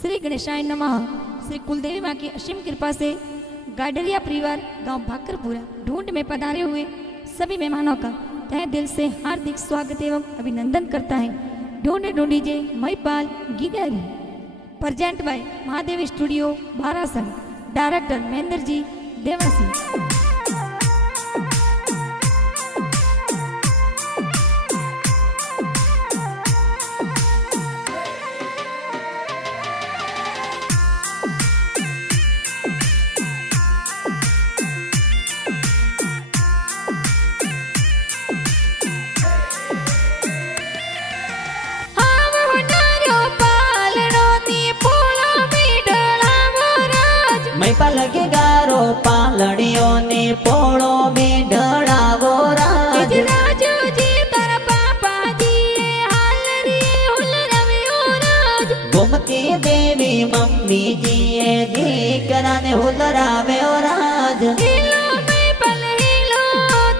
श्री गणेशाय नमः। श्री कुलदेवी माँ की असीम कृपा से गाडरिया परिवार गांव भाकरपुरा ढूंढ में पधारे हुए सभी मेहमानों का तहे दिल से हार्दिक स्वागत एवं अभिनंदन करता है। ढूंढे ढूंढीजे महिपाल गिगारी प्रेजेंट बाय महादेव स्टूडियो बारासन। डायरेक्टर महेंद्र जी देवासी। महिपाल गिगारो पालड़ियों ने पोड़ो में ढड़ावो राज। राजू जी तारा पापा जी हाल रे हुल रवियो राज। गोमती देवी मम्मी जी दीकरा ने हुलरावे राज। हिलो महिपाल हिलो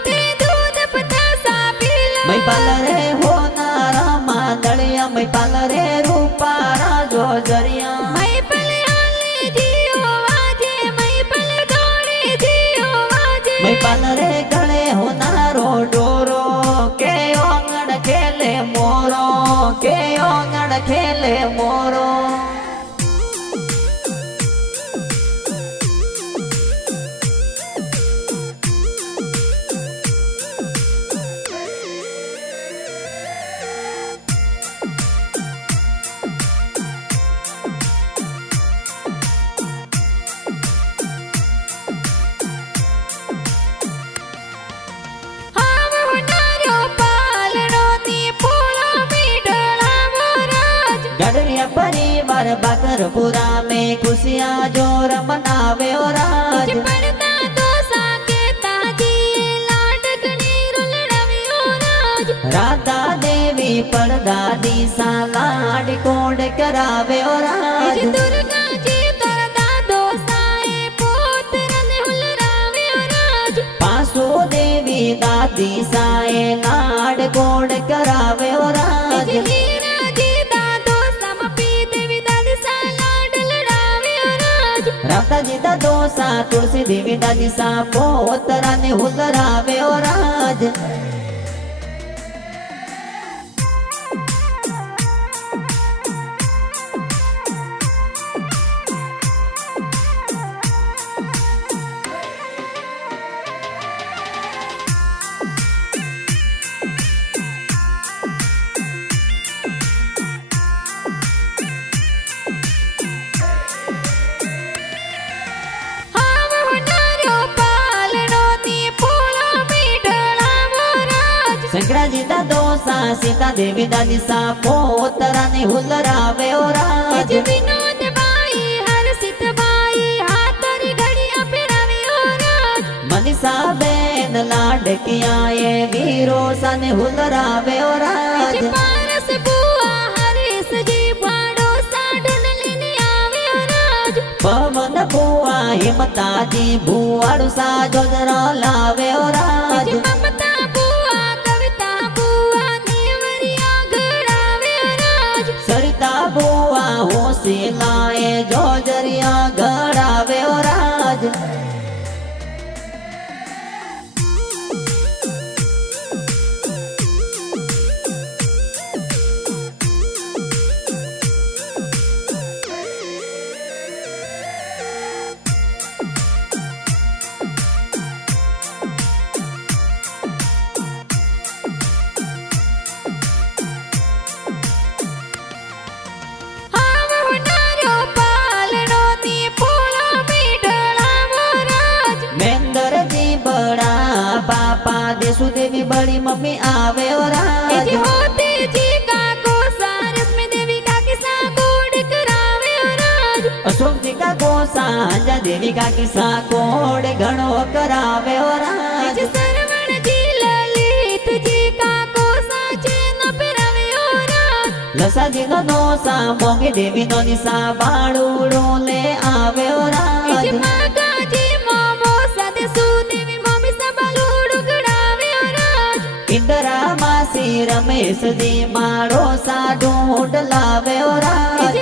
ते दूध पतासा पीलो। महिपाल रे हो नारा मादड़िया महिपाल रे रूपा राजो जरिया। महिपाल रे गले होनारो डोरो के ओंगड़ खेले मोरो के ओंगड़ खेले मोरो। गाडरिया परिवार बाकरपुरा में खुशियाँ जोर मनावे और राज। राधा देवी परदादी सा लाड कोड करावे और राज। दुर्गा जी तारा दादो साए पोतरन हुलरावे राज। पासो देवी दादी साए लाड कोड करावे और राज। राधा जी दा दोसा तुलसी देवी दादी सा पोतरा ने हुलरावे और राज। शंकरा जी दा दोसा सीता देवी दादी सा पोतरा ने हुलरावे और राज। विनोद बाई हर्षित बाई हाथरी घड़िया पिरावे और राज। मनीषा बेन लाडकिया ये वीरो सा ने हुलरावे और राज। पारस बुआ हरीश जी बाड़ो सा ढूंढ लेने आवे और राज। पवन बुआ हिमता जी बुआड़ू सा जोजरा लावे और राज। सरिता बुआ होशी लाए जोजरिया गड़ावे और राज। पापा देसु देवी बड़ी मम्मी आवे और राज। होते जी का गोसा रश्मि देवी का किस्सा कोड करावे और राज। अशोक जी का गोसा अंजा देवी का किस्सा कोड घणो करावे और राज। सरवण जी ललित जी का गोसा चेन पिरावे और राज। लसा जी नो दोसा मोंगी देवी नो निसा बाड़ूड़ो ले आवे और राज। इंदिरा मासी रमेश जी मारो सा ढूंढ लावे और राज।